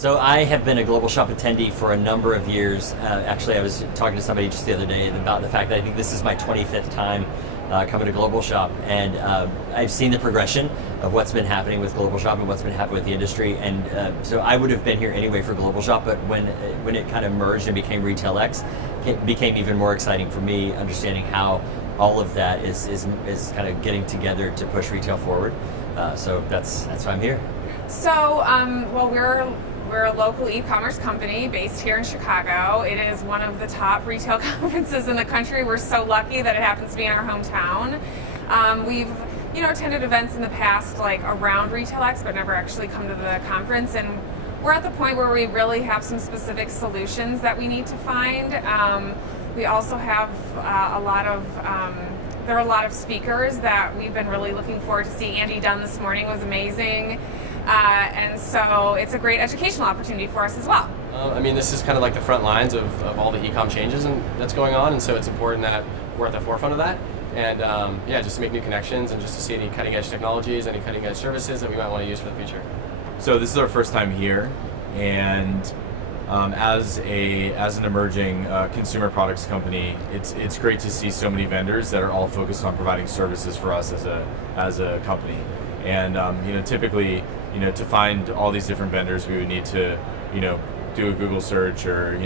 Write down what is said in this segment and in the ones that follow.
So I have been a GlobalShop attendee for a number of years. Actually, I was talking to somebody just the other day about the fact that I think this is my 25th time coming to GlobalShop, and I've seen the progression of what's been happening with GlobalShop and what's been happening with the industry. And so I would have been here anyway for GlobalShop, but when it kind of merged and became RetailX, it became even more exciting for me, understanding how all of that is kind of getting together to push retail forward. So that's why I'm here. So, well, we're a local e-commerce company based here in Chicago. It is one of the top retail conferences in the country. We're so lucky that it happens to be in our hometown. We've attended events in the past like around RetailX, but never actually come to the conference. And we're at the point where we really have some specific solutions that we need to find. We also have there are a lot of speakers that we've been really looking forward to seeing. Andy Dunn this morning was amazing. And so it's a great educational opportunity for us as well. This is kind of like the front lines of all the e-com changes that's going on, and so it's important that we're at the forefront of that. And just to make new connections and just to see any cutting edge technologies, any cutting edge services that we might want to use for the future. So this is our first time here, and as an emerging consumer products company, it's great to see so many vendors that are all focused on providing services for us as a company. And typically, to find all these different vendors, we would need to, do a Google search or,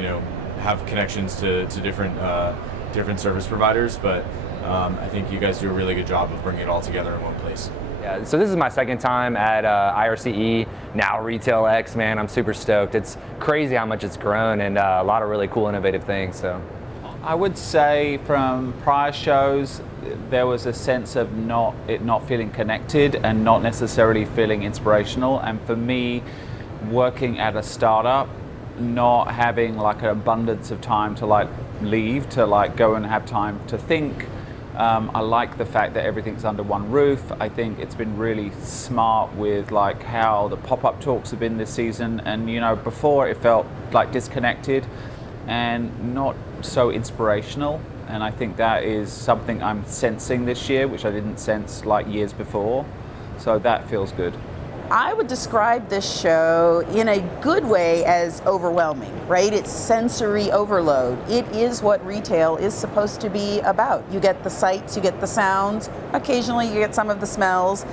have connections to different service providers. But I think you guys do a really good job of bringing it all together in one place. Yeah, so this is my second time at IRCE, now RetailX. Man, I'm super stoked. It's crazy how much it's grown, and a lot of really cool, innovative things. So, I would say from prior shows, there was a sense of not feeling connected and not necessarily feeling inspirational. And for me, working at a startup, not having like an abundance of time to leave, to go and have time to think. I like the fact that everything's under one roof. I think it's been really smart with how the pop-up talks have been this season. And before it felt disconnected and not so inspirational. And I think that is something I'm sensing this year, which I didn't sense years before. So that feels good. I would describe this show in a good way as overwhelming, right? It's sensory overload. It is what retail is supposed to be about. You get the sights, you get the sounds, occasionally you get some of the smells.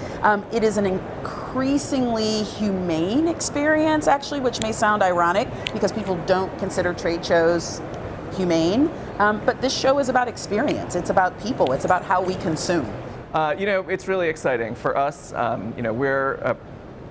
It is an increasingly humane experience, actually, which may sound ironic because people don't consider trade shows humane. But this show is about experience. It's about people. It's about how we consume. It's really exciting for us. We're a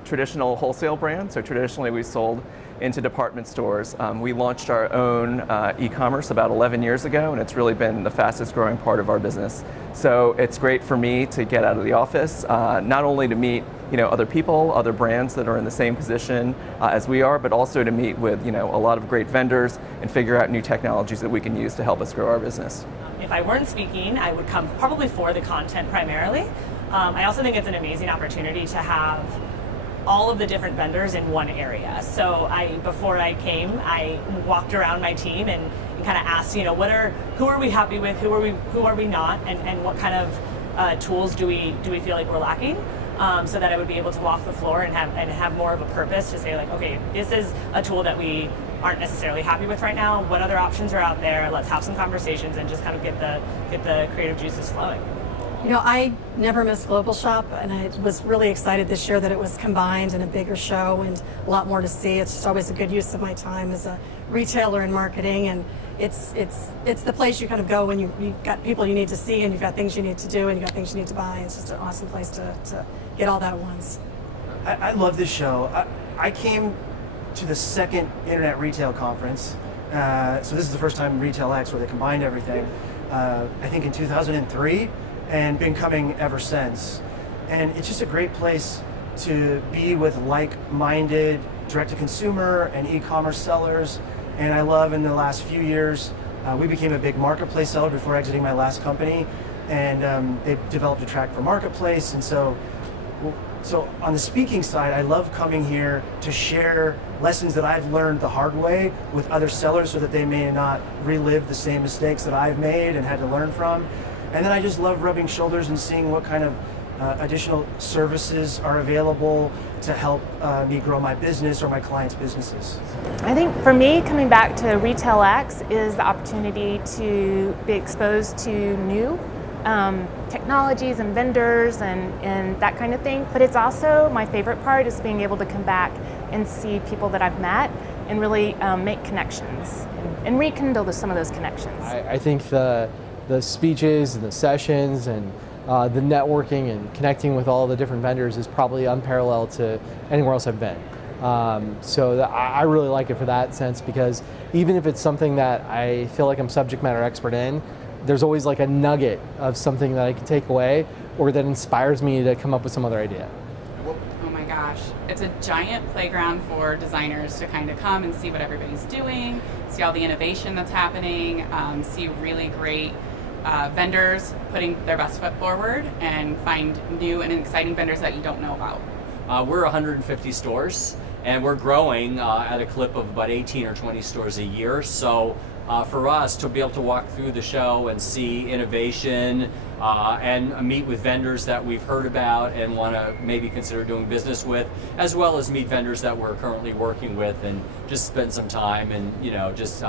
traditional wholesale brand, so traditionally we sold into department stores. We launched our own e-commerce about 11 years ago, and it's really been the fastest growing part of our business. So it's great for me to get out of the office, not only to meet other people, other brands that are in the same position as we are, but also to meet with a lot of great vendors and figure out new technologies that we can use to help us grow our business. If I weren't speaking, I would come probably for the content primarily. I also think it's an amazing opportunity to have all of the different vendors in one area. So before I came, I walked around my team and kind of asked, who are we happy with, who are we not, and what kind of tools do we feel like we're lacking, so that I would be able to walk the floor and have more of a purpose to say okay, this is a tool that we aren't necessarily happy with right now. What other options are out there? Let's have some conversations and just kind of get the creative juices flowing. I never miss GlobalShop, and I was really excited this year that it was combined in a bigger show and a lot more to see. It's just always a good use of my time as a retailer in marketing, and it's the place you kind of go when you've got people you need to see, and you've got things you need to do, and you've got things you need to buy. It's just an awesome place to get all that at once. I love this show. I came to the second Internet Retail Conference, so this is the first time RetailX where they combined everything, I think in 2003. And been coming ever since. And it's just a great place to be with like-minded direct-to-consumer and e-commerce sellers. And I love in the last few years, we became a big marketplace seller before exiting my last company. And they developed a track for marketplace. And so on the speaking side, I love coming here to share lessons that I've learned the hard way with other sellers so that they may not relive the same mistakes that I've made and had to learn from. And then I just love rubbing shoulders and seeing what kind of additional services are available to help me grow my business or my clients' businesses? I think for me, coming back to RetailX is the opportunity to be exposed to new technologies and vendors and that kind of thing. But it's also, my favorite part is being able to come back and see people that I've met and really make connections and rekindle some of those connections. I think the speeches and the sessions and the networking and connecting with all the different vendors is probably unparalleled to anywhere else I've been. I really like it for that sense, because even if it's something that I feel like I'm subject matter expert in, there's always like a nugget of something that I can take away or that inspires me to come up with some other idea. Oh my gosh, it's a giant playground for designers to kind of come and see what everybody's doing, see all the innovation that's happening, see really great vendors putting their best foot forward, and find new and exciting vendors that you don't know about. We're 150 stores, and we're growing at a clip of about 18 or 20 stores a year. So for us to be able to walk through the show and see innovation and meet with vendors that we've heard about and want to maybe consider doing business with, as well as meet vendors that we're currently working with, and just spend some time and just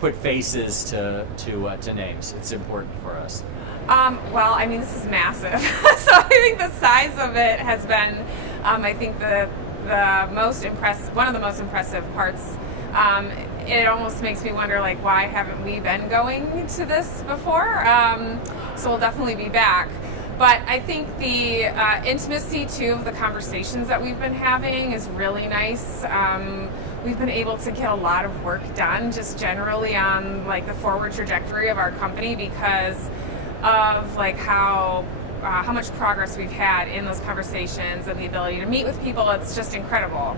put faces to names. It's important for us. Well, I mean, this is massive. So I think the size of it has been, I think the most one of the most impressive parts. It almost makes me wonder, like, why haven't we been going to this before? So we'll definitely be back. But I think the intimacy too of the conversations that we've been having is really nice. We've been able to get a lot of work done just generally on like the forward trajectory of our company because of like how much progress we've had in those conversations and the ability to meet with people. It's just incredible.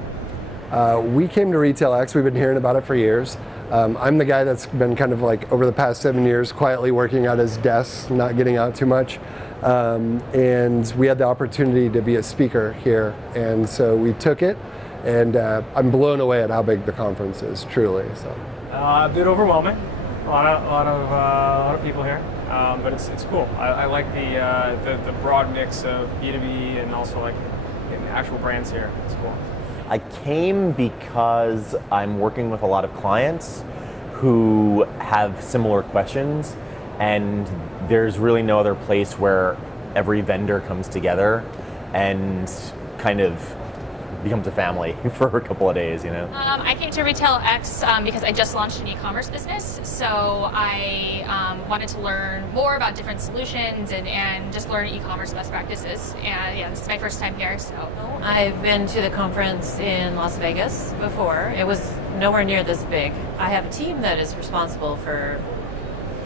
We came to RetailX, we've been hearing about it for years. I'm the guy that's been kind of like over the past 7 years quietly working at his desk, not getting out too much. And we had the opportunity to be a speaker here, and so we took it, and I'm blown away at how big the conference is, truly. So. A bit overwhelming, a lot of people here, but it's cool. I like the broad mix of B2B and also like actual brands here. It's cool. I came because I'm working with a lot of clients who have similar questions, and there's really no other place where every vendor comes together and kind of becomes a family for a couple of days, I came to RetailX because I just launched an e-commerce business, so I wanted to learn more about different solutions and just learn e-commerce best practices. And yeah, this is my first time here, so. I've been to the conference in Las Vegas before. It was nowhere near this big. I have a team that is responsible for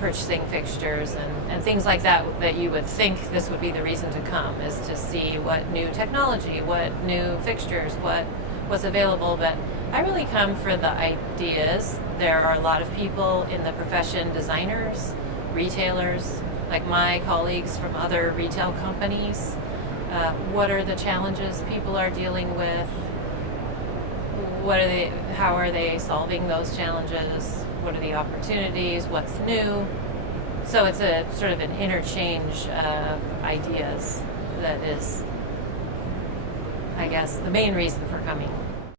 purchasing fixtures and things like that you would think this would be the reason to come, is to see what new technology, what new fixtures, what's available. But I really come for the ideas. There are a lot of people in the profession, designers, retailers, like my colleagues from other retail companies. What are the challenges people are dealing with? How are they solving those challenges? What are the opportunities? What's new? So it's a sort of an interchange of ideas that is, I guess, the main reason for coming.